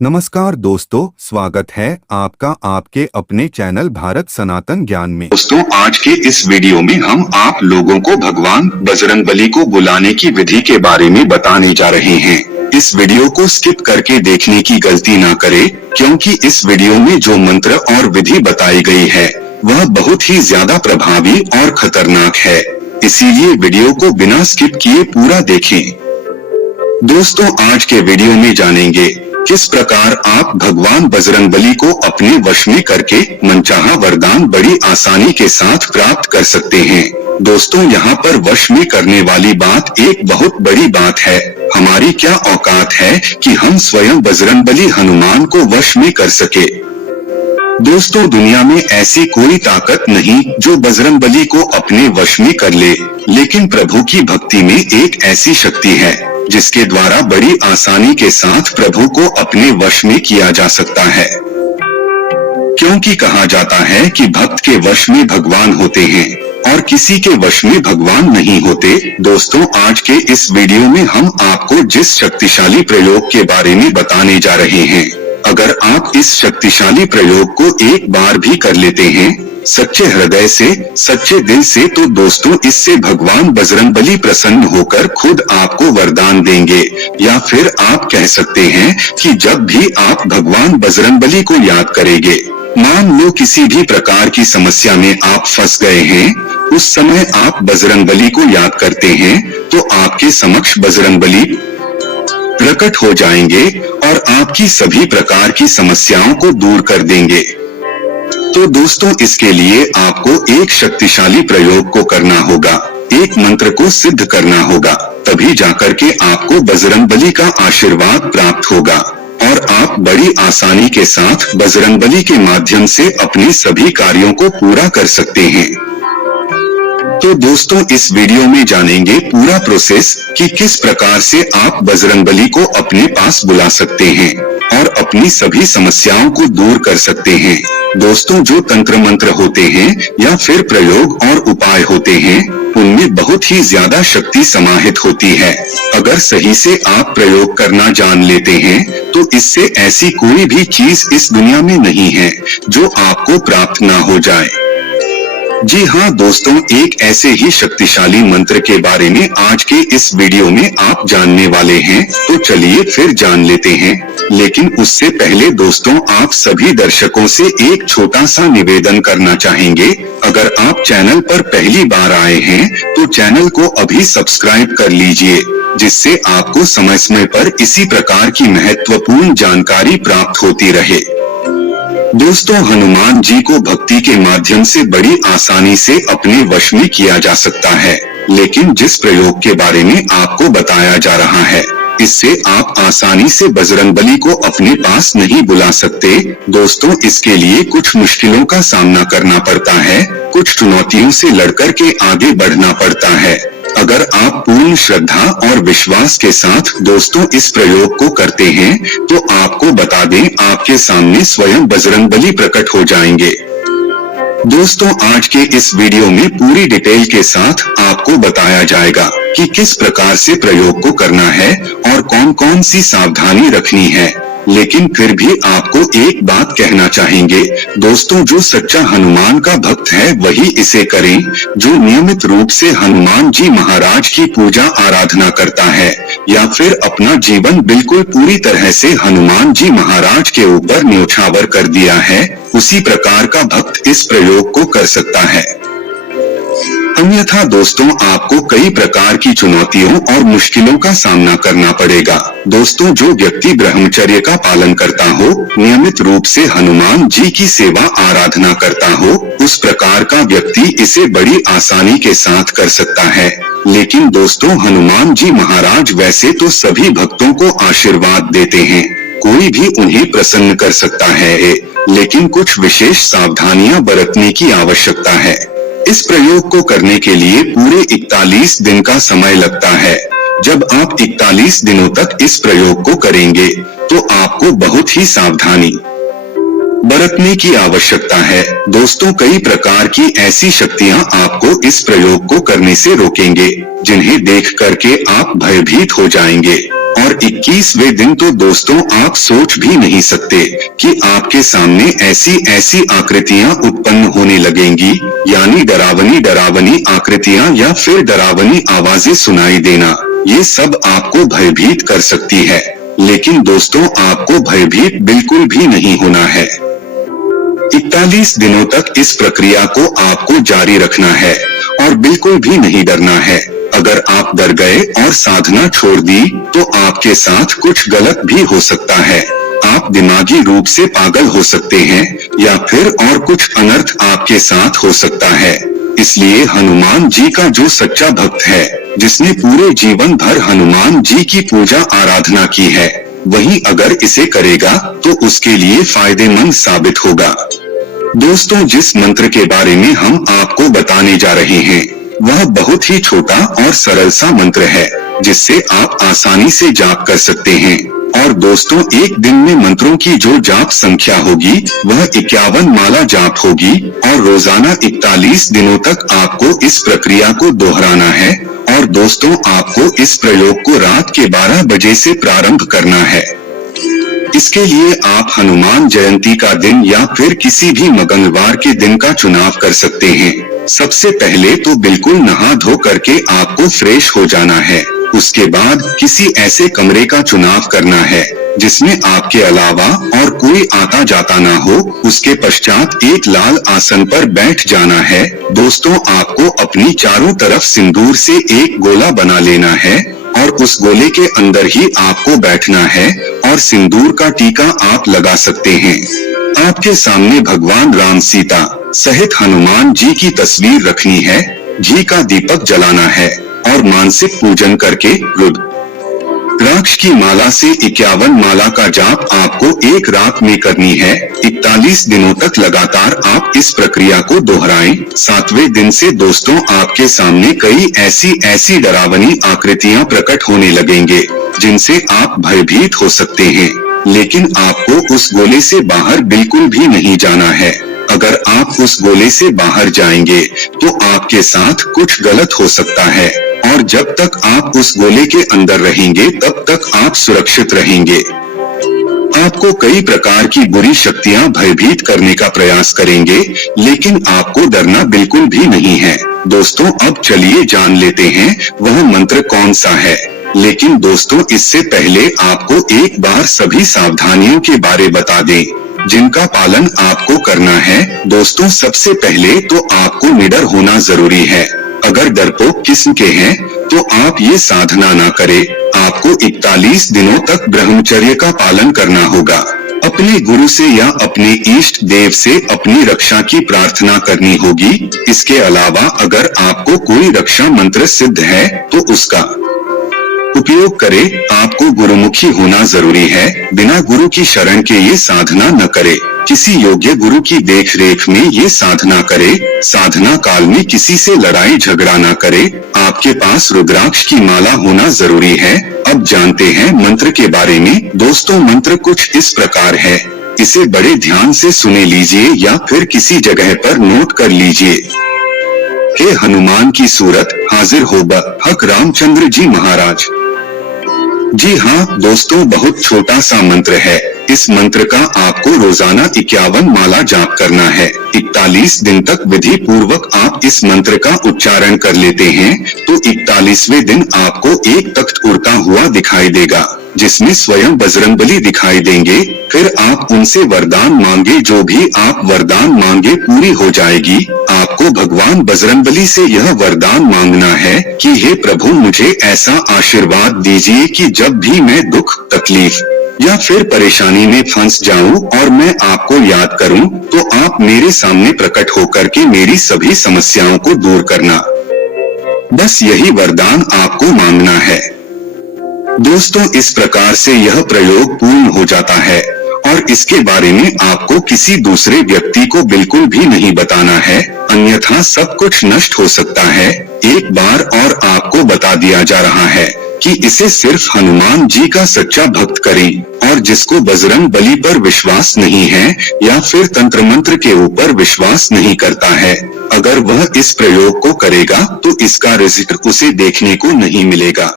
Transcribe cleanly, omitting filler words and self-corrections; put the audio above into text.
नमस्कार दोस्तों, स्वागत है आपका आपके अपने चैनल भारत सनातन ज्ञान में। दोस्तों, आज के इस वीडियो में हम आप लोगों को भगवान बजरंगबली को बुलाने की विधि के बारे में बताने जा रहे हैं। इस वीडियो को स्किप करके देखने की गलती ना करें, क्योंकि इस वीडियो में जो मंत्र और विधि बताई गई है वह बहुत ही ज्यादा प्रभावी और खतरनाक है। इसीलिए वीडियो को बिना स्किप किए पूरा देखें। दोस्तों, आज के वीडियो में जानेंगे किस प्रकार आप भगवान बजरंगबली को अपने वश में करके मनचाहा वरदान बड़ी आसानी के साथ प्राप्त कर सकते हैं। दोस्तों, यहाँ पर वश में करने वाली बात एक बहुत बड़ी बात है। हमारी क्या औकात है कि हम स्वयं बजरंगबली हनुमान को वश में कर सके। दोस्तों, दुनिया में ऐसी कोई ताकत नहीं जो बजरंगबली को अपने वश में कर ले, लेकिन प्रभु की भक्ति में एक ऐसी शक्ति है जिसके द्वारा बड़ी आसानी के साथ प्रभु को अपने वश में किया जा सकता है। क्योंकि कहा जाता है कि भक्त के वश में भगवान होते हैं और किसी के वश में भगवान नहीं होते। दोस्तों, आज के इस वीडियो में हम आपको जिस शक्तिशाली प्रयोग के बारे में बताने जा रहे हैं, अगर आप इस शक्तिशाली प्रयोग को एक बार भी कर लेते हैं सच्चे हृदय से, सच्चे दिल से, तो दोस्तों इससे भगवान बजरंगबली प्रसन्न होकर खुद आपको वरदान देंगे। या फिर आप कह सकते हैं कि जब भी आप भगवान बजरंगबली को याद करेंगे, मान लो किसी भी प्रकार की समस्या में आप फंस गए हैं, उस समय आप बजरंगबली को याद करते हैं तो आपके समक्ष बजरंगबली प्रकट हो जाएंगे और आपकी सभी प्रकार की समस्याओं को दूर कर देंगे। तो दोस्तों, इसके लिए आपको एक शक्तिशाली प्रयोग को करना होगा, एक मंत्र को सिद्ध करना होगा, तभी जाकर के आपको बजरंगबली का आशीर्वाद प्राप्त होगा और आप बड़ी आसानी के साथ बजरंगबली के माध्यम से अपने सभी कार्यों को पूरा कर सकते हैं। तो दोस्तों, इस वीडियो में जानेंगे पूरा प्रोसेस कि किस प्रकार से आप बजरंगबली को अपने पास बुला सकते हैं और अपनी सभी समस्याओं को दूर कर सकते हैं। दोस्तों, जो तंत्र मंत्र होते हैं या फिर प्रयोग और उपाय होते हैं, उनमें बहुत ही ज्यादा शक्ति समाहित होती है। अगर सही से आप प्रयोग करना जान लेते हैं तो इससे ऐसी कोई भी चीज इस दुनिया में नहीं है जो आपको प्राप्त ना हो जाए। जी हाँ दोस्तों, एक ऐसे ही शक्तिशाली मंत्र के बारे में आज के इस वीडियो में आप जानने वाले हैं। तो चलिए फिर जान लेते हैं। लेकिन उससे पहले दोस्तों, आप सभी दर्शकों से एक छोटा सा निवेदन करना चाहेंगे। अगर आप चैनल पर पहली बार आए हैं तो चैनल को अभी सब्सक्राइब कर लीजिए, जिससे आपको समय समय पर इसी प्रकार की महत्वपूर्ण जानकारी प्राप्त होती रहे। दोस्तों, हनुमान जी को भक्ति के माध्यम से बड़ी आसानी से अपने वश में किया जा सकता है, लेकिन जिस प्रयोग के बारे में आपको बताया जा रहा है, इससे आप आसानी से बजरंगबली को अपने पास नहीं बुला सकते। दोस्तों, इसके लिए कुछ मुश्किलों का सामना करना पड़ता है, कुछ चुनौतियों से लड़कर के आगे बढ़ना पड़ता है। अगर आप पूर्ण श्रद्धा और विश्वास के साथ दोस्तों इस प्रयोग को करते हैं तो आपको बता दें, आपके सामने स्वयं बजरंगबली प्रकट हो जाएंगे। दोस्तों, आज के इस वीडियो में पूरी डिटेल के साथ आपको बताया जाएगा कि किस प्रकार से प्रयोग को करना है और कौन कौन सी सावधानी रखनी है। लेकिन फिर भी आपको एक बात कहना चाहेंगे दोस्तों, जो सच्चा हनुमान का भक्त है वही इसे करें। जो नियमित रूप से हनुमान जी महाराज की पूजा आराधना करता है या फिर अपना जीवन बिल्कुल पूरी तरह से हनुमान जी महाराज के ऊपर न्योछावर कर दिया है, उसी प्रकार का भक्त इस प्रयोग को कर सकता है। अन्यथा दोस्तों, आपको कई प्रकार की चुनौतियों और मुश्किलों का सामना करना पड़ेगा। दोस्तों, जो व्यक्ति ब्रह्मचर्य का पालन करता हो, नियमित रूप से हनुमान जी की सेवा आराधना करता हो, उस प्रकार का व्यक्ति इसे बड़ी आसानी के साथ कर सकता है। लेकिन दोस्तों, हनुमान जी महाराज वैसे तो सभी भक्तों को आशीर्वाद देते हैं, कोई भी उन्हें प्रसन्न कर सकता है, लेकिन कुछ विशेष सावधानियां बरतने की आवश्यकता है। इस प्रयोग को करने के लिए पूरे 41 दिन का समय लगता है। जब आप 41 दिनों तक इस प्रयोग को करेंगे तो आपको बहुत ही सावधानी बरतने की आवश्यकता है। दोस्तों, कई प्रकार की ऐसी शक्तियां आपको इस प्रयोग को करने से रोकेंगे, जिन्हें देख करके आप भयभीत हो जाएंगे और 21वें दिन तो दोस्तों आप सोच भी नहीं सकते कि आपके सामने ऐसी ऐसी आकृतियां उत्पन्न होने लगेंगी, यानी डरावनी आकृतियां या फिर डरावनी आवाजें सुनाई देना। ये सब आपको भयभीत कर सकती है, लेकिन दोस्तों आपको भयभीत बिल्कुल भी नहीं होना है। 41 दिनों तक इस प्रक्रिया को आपको जारी रखना है और बिल्कुल भी नहीं डरना है। अगर आप डर गए और साधना छोड़ दी तो आपके साथ कुछ गलत भी हो सकता है। आप दिमागी रूप से पागल हो सकते हैं या फिर और कुछ अनर्थ आपके साथ हो सकता है। इसलिए हनुमान जी का जो सच्चा भक्त है, जिसने पूरे जीवन भर हनुमान जी की पूजा आराधना की है, वही अगर इसे करेगा तो उसके लिए फायदेमंद साबित होगा। दोस्तों, जिस मंत्र के बारे में हम आपको बताने जा रहे हैं वह बहुत ही छोटा और सरल सा मंत्र है, जिससे आप आसानी से जाप कर सकते हैं। और दोस्तों, एक दिन में मंत्रों की जो जाप संख्या होगी वह 51 माला जाप होगी और रोजाना 41 दिनों तक आपको इस प्रक्रिया को दोहराना है। और दोस्तों, आपको इस प्रयोग को रात के 12 बजे से प्रारंभ करना है। इसके लिए आप हनुमान जयंती का दिन या फिर किसी भी मंगलवार के दिन का चुनाव कर सकते हैं। सबसे पहले तो बिल्कुल नहा धो करके आपको फ्रेश हो जाना है। उसके बाद किसी ऐसे कमरे का चुनाव करना है जिसमें आपके अलावा और कोई आता जाता ना हो। उसके पश्चात एक लाल आसन पर बैठ जाना है। दोस्तों, आपको अपनी चारों तरफ सिंदूर से एक गोला बना लेना है और उस गोले के अंदर ही आपको बैठना है और सिंदूर का टीका आप लगा सकते हैं। आपके सामने भगवान राम सीता सहित हनुमान जी की तस्वीर रखनी है, घी का दीपक जलाना है और मानसिक पूजन करके रुद्राक्ष की माला से 51 माला का जाप आपको एक रात में करनी है। 41 दिनों तक लगातार आप इस प्रक्रिया को दोहराएं। 7वें दिन से दोस्तों आपके सामने कई ऐसी डरावनी आकृतियां प्रकट होने लगेंगे जिनसे आप भयभीत हो सकते हैं, लेकिन आपको उस गोले से बाहर बिल्कुल भी नहीं जाना है। अगर आप उस गोले से बाहर जाएंगे तो आपके साथ कुछ गलत हो सकता है और जब तक आप उस गोले के अंदर रहेंगे तब तक आप सुरक्षित रहेंगे। आपको कई प्रकार की बुरी शक्तियां भयभीत करने का प्रयास करेंगे, लेकिन आपको डरना बिल्कुल भी नहीं है। दोस्तों, अब चलिए जान लेते हैं वह मंत्र कौन सा है। लेकिन दोस्तों, इससे पहले आपको एक बार सभी सावधानियों के बारे बता दें जिनका पालन आपको करना है। दोस्तों, सबसे पहले तो आपको निडर होना जरूरी है। अगर डरपोक किस्म के हैं तो आप ये साधना ना करें। आपको 41 दिनों तक ब्रह्मचर्य का पालन करना होगा। अपने गुरु से या अपने इष्ट देव से अपनी रक्षा की प्रार्थना करनी होगी। इसके अलावा अगर आपको कोई रक्षा मंत्र सिद्ध है तो उसका उपयोग करें। आपको गुरुमुखी होना जरूरी है। बिना गुरु की शरण के ये साधना न करें। किसी योग्य गुरु की देखरेख में ये साधना करें। साधना काल में किसी से लड़ाई झगड़ा न करें। आपके पास रुद्राक्ष की माला होना जरूरी है। अब जानते हैं मंत्र के बारे में। दोस्तों, मंत्र कुछ इस प्रकार है। इसे बड़े ध्यान से सुने लीजिए या फिर किसी जगह पर नोट कर लीजिए। हे हनुमान की सूरत हाजिर हो हक रामचंद्र जी महाराज। जी हाँ दोस्तों, बहुत छोटा सा मंत्र है। इस मंत्र का आपको रोजाना 51 माला जाप करना है। 41 दिन तक विधि पूर्वक आप इस मंत्र का उच्चारण कर लेते हैं तो 41वें दिन आपको एक तख्त उड़ता हुआ दिखाई देगा जिसमें स्वयं बजरंगबली दिखाई देंगे। फिर आप उनसे वरदान मांगे, जो भी आप वरदान मांगे पूरी हो जाएगी। आपको भगवान बजरंगबली से यह वरदान मांगना है कि हे प्रभु, मुझे ऐसा आशीर्वाद दीजिए कि जब भी मैं दुख, तकलीफ या फिर परेशानी में फंस जाऊं और मैं आपको याद करूं तो आप मेरे सामने प्रकट होकर के मेरी सभी समस्याओं को दूर करना। बस यही वरदान आपको मांगना है। दोस्तों, इस प्रकार से यह प्रयोग पूर्ण हो जाता है और इसके बारे में आपको किसी दूसरे व्यक्ति को बिल्कुल भी नहीं बताना है, अन्यथा सब कुछ नष्ट हो सकता है। एक बार और आपको बता दिया जा रहा है कि इसे सिर्फ हनुमान जी का सच्चा भक्त करे और जिसको बजरंग बली पर विश्वास नहीं है या फिर तंत्र मंत्र के ऊपर विश्वास नहीं करता है, अगर वह इस प्रयोग को करेगा तो इसका रिजल्ट उसे देखने को नहीं मिलेगा।